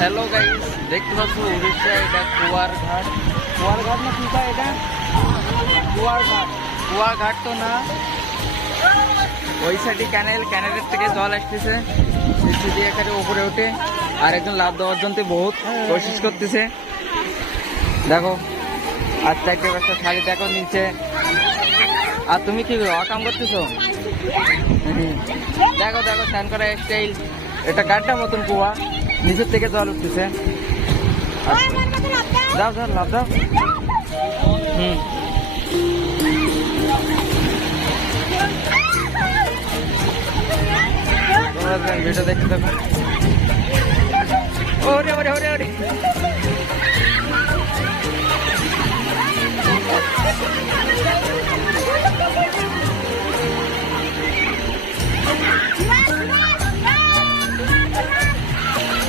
Hello guys, দেখতে পাচ্ছ উড়িষ্যা, এটা কুয়ার ঘাট। কুয়ার ঘাট না কি কয় এটা? কুয়ার ঘাট। কুয়া ঘাট তো না, ওই সাইডে ক্যানেলের থেকে জল আসতেছে, দিয়ে এখানে উপরে উঠে আর একজন লাভ দেওয়ার জন্য বহুত কোশিশ করতেছে। দেখো আর চারটে একটা শাড়ি দেখো নিচে। আর তুমি কি অকাম করতেছো? দেখো দেখো স্নান করা স্টাইল। এটা গাড্ডার মতন কুয়া, নিচের থেকে জল উঠতেছে। দাও দাও লাভ দাও। তোমরা ভিডিও দেখতে থাকো। ওরে ওরে ওরে ওরে